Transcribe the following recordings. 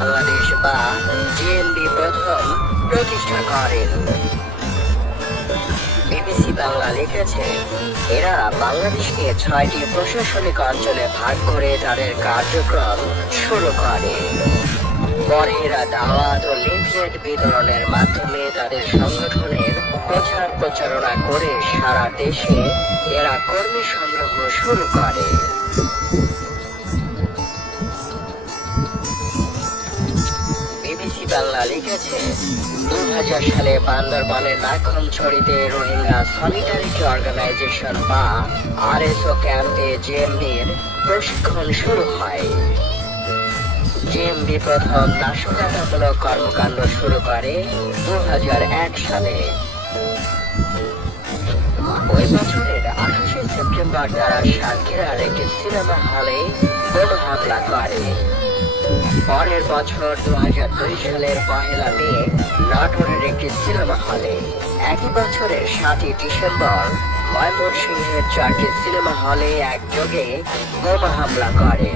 বাংলাদেশ বা জেএমবি প্রথম প্রতিষ্ঠা করেন। বিবিসি বাংলা লিখেছে, এরা বাংলাদেশকে ছয়টি প্রশাসনিক অঞ্চলে ভাগ করে তাদের কার্যক্রম শুরু করে। পরে এরা দাওয়াত ও লিফলেট বিতরণের মাধ্যমে তাদের সংগঠনের প্রচার প্রচারণা করে সারা দেশে এরা কর্মী সংগ্রহ শুরু করে। বাংলা লিখেছে। দু হাজার সালে বান্দরবানের নাখনছড়িতে রোহিঙ্গা সলিডারিটি অর্গানাইজেশন বা আরএসও ক্যাম্পে জেএমবির প্রশিক্ষণ শুরু হয়। জেএমবি প্রথম নাশকতামূলক কর্মকাণ্ড শুরু করে দুই হাজার এক সালে। ওই বছরের আঠাশে সেপ্টেম্বর তারা সাতক্ষীরার একটি সিনেমা হলে বোমা হামলা করে। পরের বছর দু হাজার দুই সালের পহেলা মে, নাটোরের একটি সিনেমা হলে। একই বছরের সাতই ডিসেম্বর, ময়মনসিংহের চারটি সিনেমা হলে একযোগে বোমা হামলা করে।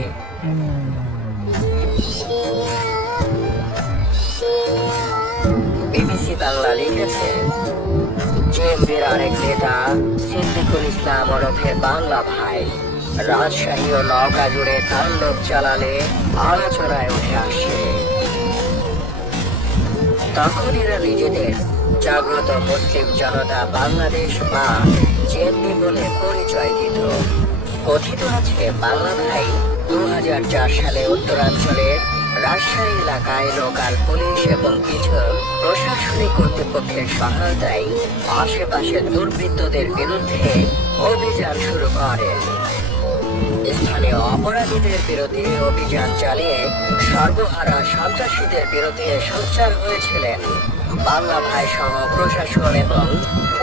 বিবিসি বাংলা লিখেছে জেএমবির আরেক নেতা সিদ্দিকুল ইসলাম ওরফে বাংলা ভাই। রাজশাহী ও নওগাঁ জুড়ে তাণ্ডব চালালে আলোচনায় উঠে আসে। তখন এরা নিজেদের জাগ্রত মুসলিম জনতা বাংলাদেশ বা জেএমবি বলে পরিচয় দিত। কথিত আছে, বাংলা ভাই দু সালে উত্তরাঞ্চলের রাজশাহী এলাকায় লোকাল পুলিশ এবং কিছু প্রশাসনিক কর্তৃপক্ষের সহায়তায় আশেপাশের দুর্বৃত্তদের বিরুদ্ধে অভিযান শুরু করেন স্থানীয় অপরাধীদের বিরুদ্ধে অভিযান চালিয়ে সর্বহারা সন্ত্রাসীদের বিরুদ্ধে সোচ্চার হয়েছিলেন বাংলা ভাই সহ প্রশাসন এবং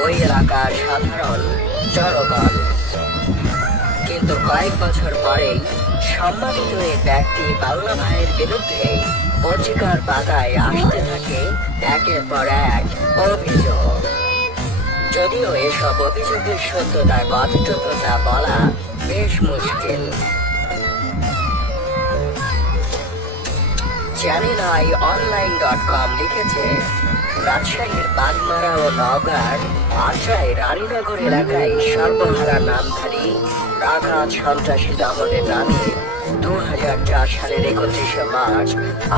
ওই এলাকার সাধারণ জনগণ। কিন্তু কয়েক বছর পরেই সম্মানিত এই ব্যক্তি বাংলা ভাইয়ের বিরুদ্ধে পত্রিকার পাতায় আসতে থাকে একের পর এক অভিযোগ। যদিও এসব অভিযোগের সত্যতা কতটুকুতা বলা বেশ মুশকিল। আই অনলাইন ডট কম লিখেছে, রাজশাহীর বাগমারা ও নওগাঁর আশায় রানীনগর এলাকায় সর্বহারা নামধারী রাঘাত সন্ত্রাসী দমনের নামে দু হাজার চার সালের একত্রিশে মার্চ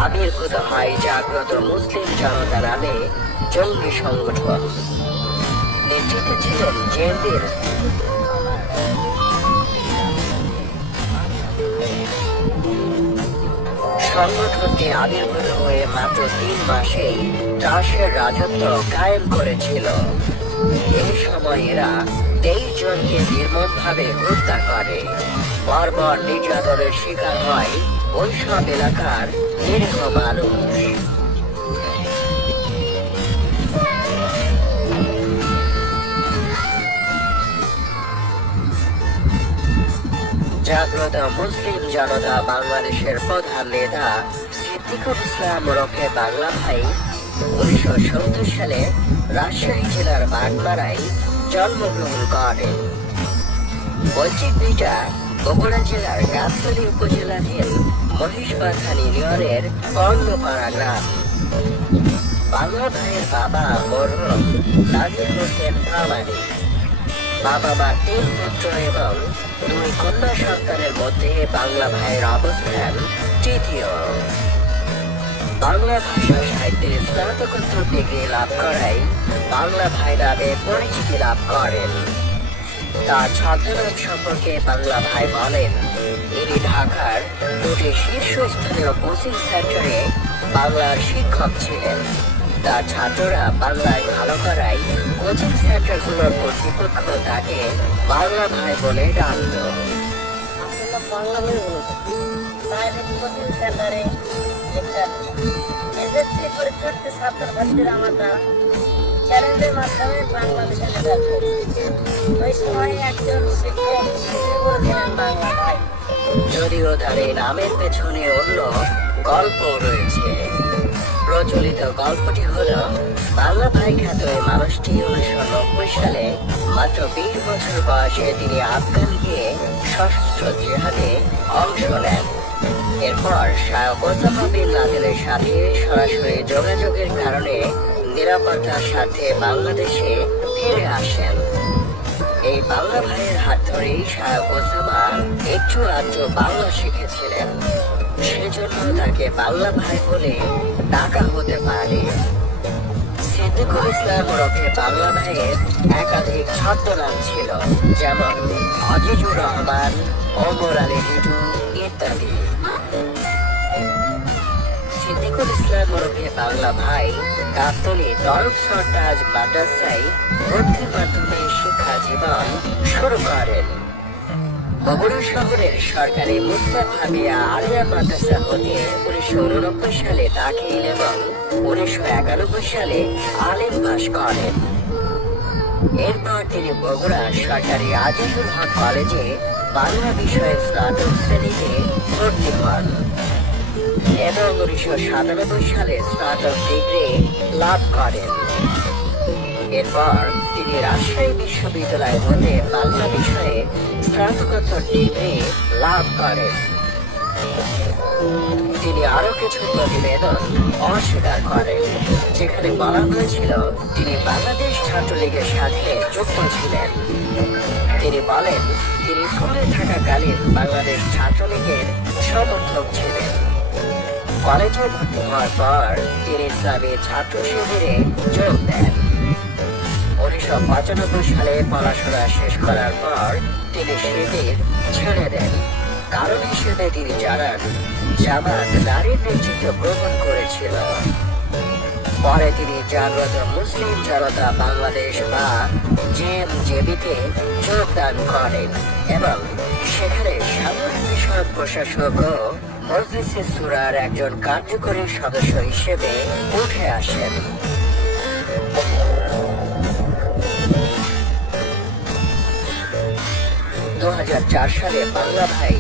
আবির্ভূত হয় জাগ্রত মুসলিম জনতা নামে জঙ্গি সংগঠন। নেতৃত্বে ছিলেন জেএমবির সংগঠনটি আবির্ভূত হয়ে মাত্র তিন মাসেই দাসের রাজত্ব কায়েম করেছিল। এই সময় এরা তেইশ জনকে নির্মমভাবে হত্যা করে। পরপর নির্যাতনের শিকার হয় ওইসব এলাকার নিরীহ মানুষ। জাগ্রত মুসলিম জনতা বাংলাদেশের প্রধান নেতা সিদ্দিকুল ইসলাম ওরফে বাংলা ভাই। উনিশশো সত্তর সালে রাজশাহী জেলার বাগমারায় জন্মগ্রহণ করেন। বৈচিক দুইটা বগুড়া জেলার গাবতলী উপজেলাধীন মহিষবাথান ইউনিয়নের কর্ণপাড়া গ্রাম। বাংলা ভাইয়ের বাবা মরহম নাজির হোসেন প্রামাণিক বাবা মা তিন পুত্র এবং দুই কন্যা সন্তানের মধ্যে বাংলা ভাইয়ের অবস্থান তৃতীয়। বাংলা ভাষা সাহিত্যে স্নাতকোত্তর ডিগ্রি লাভ করায় বাংলা ভাই নামে পরিচিতি লাভ করেন। তার ছদ্মনাম সম্পর্কে বাংলা ভাই বলেন, ইনি ঢাকার দুটি শীর্ষস্থানীয় কোচিং সেন্টারে বাংলার শিক্ষক ছিলেন। তার ছাত্ররা বাংলায় ভালো করায় কোচিং সেন্টারগুলোর কর্তৃপক্ষ তাকে বাংলা ভাই বলে ডাকত মাধ্যমে ওই সময় একজন যদিও তার এই নামের পেছনে অন্য গল্প রয়েছে। প্রচলিত গল্পটি হল, বাংলা ভাই খ্যাত এই মানুষটি উনিশশো নব্বই সালে মাত্র বিশ বছর বয়সে তিনি আফগান গিয়ে সশস্ত্র জেহাদে অংশ নেন। এরপর শায়ক ওসামা বিন লাদেনের সাথে সরাসরি যোগাযোগের কারণে নিরাপত্তার সাথে বাংলাদেশে ফিরে আসেন। এই বাংলা ভাইয়ের হাত ধরেই শায়ক ওসামা একটু আধটু বাংলা শিখেছিলেন। সেজন্য তাকে বাংলা ভাই বলে ডাকা হতে পারে। সিদ্দিকুল ইসলাম ওরফে বাংলা ভাইয়ের একাধিক ছদ্মনাম ছিল, যেমন আজিজুর রহমান, ওমর আলী লিটু ইত্যাদি। সিদ্দিকুল ইসলাম ওরফে বাংলা ভাই গাবতলি তরফ সরতাজ মাদ্রাসায় ভর্তি মাধ্যমে শিক্ষা জীবন শুরু করেন। বগুড়া শহরের সরকারি মুস্তাফা মিয়া আলিয়া মাদ্রাসা হতে উনিশশো উননব্বই সালে দাখিল এবং উনিশশো একানব্বই সালে আলিম পাশ করেন। এরপর তিনি বগুড়া সরকারি আজিজুল হক কলেজে বাংলা বিষয়ে স্নাতক শ্রেণীতে ভর্তি হন। এবং উনিশশো সাতানব্বই সালে স্নাতক ডিগ্রি লাভ করেন। এরপর তিনি রাজশাহী বিশ্ববিদ্যালয় হতে বাংলা বিষয়ে স্নাতকোত্তর ডিগ্রি লাভ করেন। তিনি আরও কিছু প্রতিবেদন অস্বীকার করেন, যেখানে বলা হয়েছিল তিনি বাংলাদেশ ছাত্রলীগের সাথে যুক্ত ছিলেন। তিনি বলেন, তিনি স্কুলে থাকাকালীন বাংলাদেশ ছাত্রলীগের সমর্থক ছিলেন। কলেজে ভর্তি হওয়ার পর তিনি ইসলামী ছাত্র শিবিরে যোগ দেন উনিশশো পঁচানব্বই সালে পড়াশোনা শেষ করার পর তিনি শিবির ছেড়ে দেন কারণ হিসেবে তিনি জানান জামাত নারীর নেতৃত্ব গ্রহণ করেছিল পরে তিনি জাগ্রত মুসলিম জনতা বাংলাদেশ বা জেএমজেবিতে যোগদান করেন এবং সেখানে সামরিক বিষয়ক প্রশাসক ও সুরার একজন কার্যকরী সদস্য হিসেবে উঠে আসেন। দু হাজার চার সালে বাংলা ভাই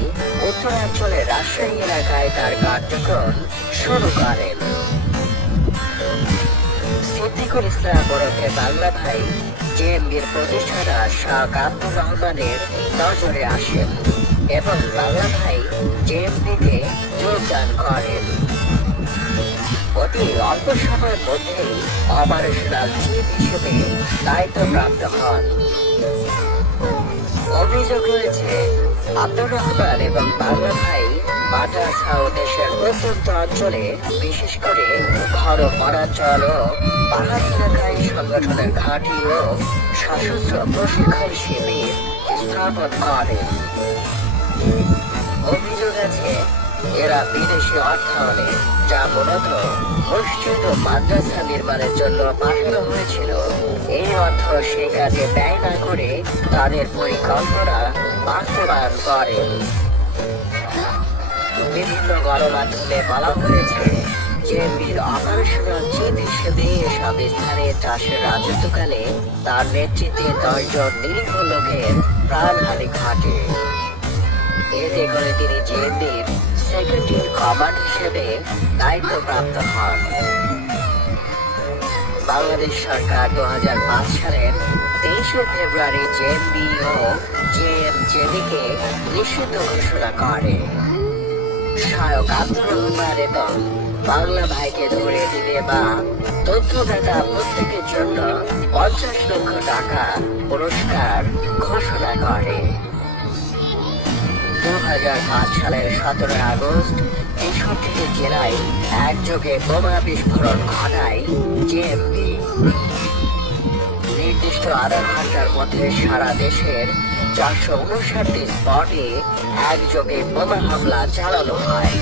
উত্তরাঞ্চলের রাজশাহী এলাকায় তার কার্যক্রম শুরু করেন। সিদ্দিকুল ইসলাম ওরফে বাংলা ভাই জেএমবির প্রতিষ্ঠাতা শাহ আব্দুর রহমানের নজরে আসেন। এবং বাংলা ভাই জেএমবিতে যোগদান করেন। অতি অল্প সময়ের মধ্যেই অপারেশনাল চিফ হিসেবে দায়িত্বপ্রাপ্ত হন। অভিযোগ রয়েছে, আব্দুর রহমান এবং বাংলা ভাই মাদ্রাসা ও দেশের প্রত্যন্ত অঞ্চলে বিশেষ করে ঘর বনাঞ্চল ও পাহাড়ি এলাকায় সংগঠনের ঘাঁটি ও সশস্ত্র প্রশিক্ষণ শিবির স্থাপন করেন। অভিযোগ আছে, এরা বিদেশি অর্থায়নে যা মূলত মসজিদ ও মাদ্রাসা নির্মাণের জন্য পাঠানো হয়েছিল। এই অর্থ সে কাজে ব্যয় না করে তাদের পরিকল্পনা বাস্তবায়ন করেন বিভিন্ন গণমাধ্যমে বলা হয়েছে যে বীর অপারেশনাল চিফ হিসেবে এসব স্থানে চাষের রাজত্বকালে তার নেতৃত্বে দশজন নিরীহ লোকের প্রাণহানি ঘটে। এতে করে তিনি জেএমবির সেক্রেটারি কমান্ড হিসেবে দায়িত্বপ্রাপ্ত হন বাংলাদেশ সরকার দু সালের তেইশে ফেব্রুয়ারি জেএমবি ও জেএমজেবিকে নিষিদ্ধ ঘোষণা করে শায়ক আব্দুর রহমান এবং বাংলা ভাইকে ধরে দিলে বা তথ্যদাতা প্রত্যেকের জন্য পঞ্চাশ লক্ষ টাকা পুরস্কার ঘোষণা করে দু হাজার পাঁচ সালের সতেরোই আগস্ট তেষট্টিটি জেলায় একযোগে বোমা বিস্ফোরণ ঘটায় জেএমবি নির্দিষ্ট আধা ঘণ্টার মধ্যে সারা দেশের চারশো উনষাটটি স্পটে একযোগে বোমা হামলা চালানো হয়।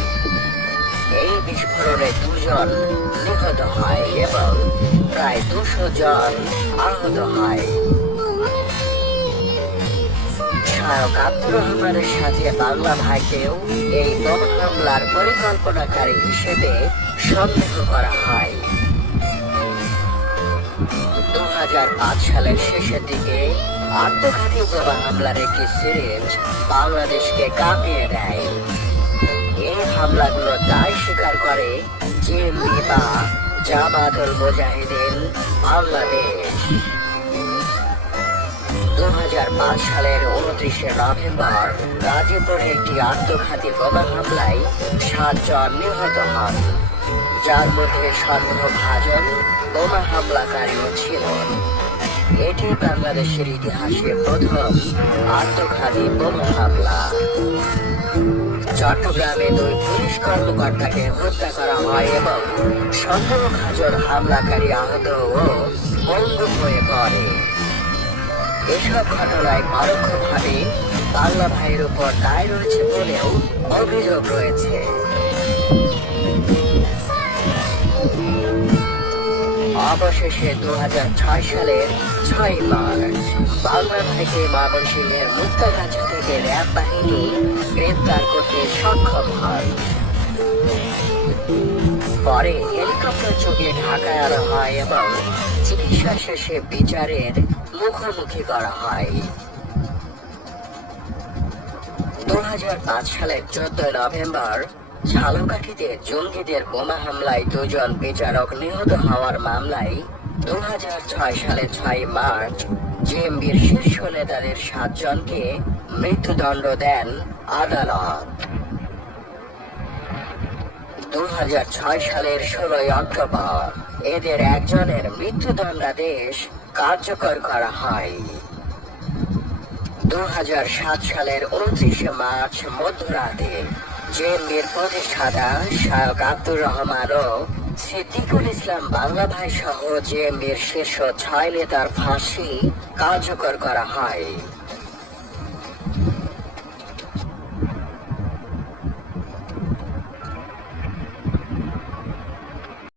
এই বিস্ফোরণে দুজন নিহত হয় এবং প্রায় দুশো জন আহত হয়। শায়ক আব্দুর রহমানের সাথে বাংলা ভাইকেও এই বোমা হামলার পরিকল্পনাকারী হিসেবে সন্দেহ করা হয়। দু হাজার পাঁচ সালের শেষের দিকে আত্মঘাতী বোমা হামলার একটি সিরিজ বাংলাদেশকে কাঁপিয়ে দেয়। এই হামলাগুলো দায় স্বীকার করে জেএমবি বা জামাতুল মুজাহিদিন বাংলাদেশ। দু হাজার পাঁচ সালের উনত্রিশে নভেম্বর গাজীপুরে একটি আত্মঘাতী বোমা হামলায় সাতজন নিহত হন। যার মধ্যে সন্দেহভাজন বোমা হামলাকারীও ছিল এটি বাংলাদেশের ইতিহাসে প্রথম আত্মঘাতী বোমা হামলা। চট্টগ্রামে দুই পুলিশ কর্মকর্তাকে হত্যা করা হয় এবং সন্দেহভাজন হামলাকারী আহত ও পঙ্গু হয়ে পড়ে। এসব ঘটনায় পরোক্ষভাবে বাংলা ভাইয়ের উপর দায় রয়েছে বলেও অভিযোগ রয়েছে। অবশেষে দু হাজার ছয় সালের ছয় মার্চ বাংলা থেকে ময়মনসিংহের মুক্তাগাছা থেকে র্যাব বাহিনী গ্রেপ্তার করতে সক্ষম হয় পরে হেলিকপ্টার যোগে ঢাকায় আনা হয় এবং চিকিৎসা শেষে বিচারের মুখোমুখি করা হয়। দু সালের চোদ্দ নভেম্বর, ঝালকাঠিতে জঙ্গিদের বোমা হামলায় দুজন বিচারক নিহত হওয়ার মামলায় দু সালের ছয় মার্চ, জেএমবির শীর্ষ নেতাদের সাতজনকে মৃত্যুদণ্ড দেন আদালত। দু হাজার ছয় সালের ষোলোই অক্টোবর, এদের একজনের মৃত্যুদণ্ডাদেশ কার্যকর করা হয়। দুই হাজার সাত সালের উনত্রিশে মার্চ মধ্যরাতে জেএমবির প্রতিষ্ঠাতা শায়ক আব্দুর রহমান ও সিদ্দিকুল ইসলাম বাংলা ভাই সহ জেএমবির শীর্ষ ছয় নেতার ফাঁসি কার্যকর করা হয়।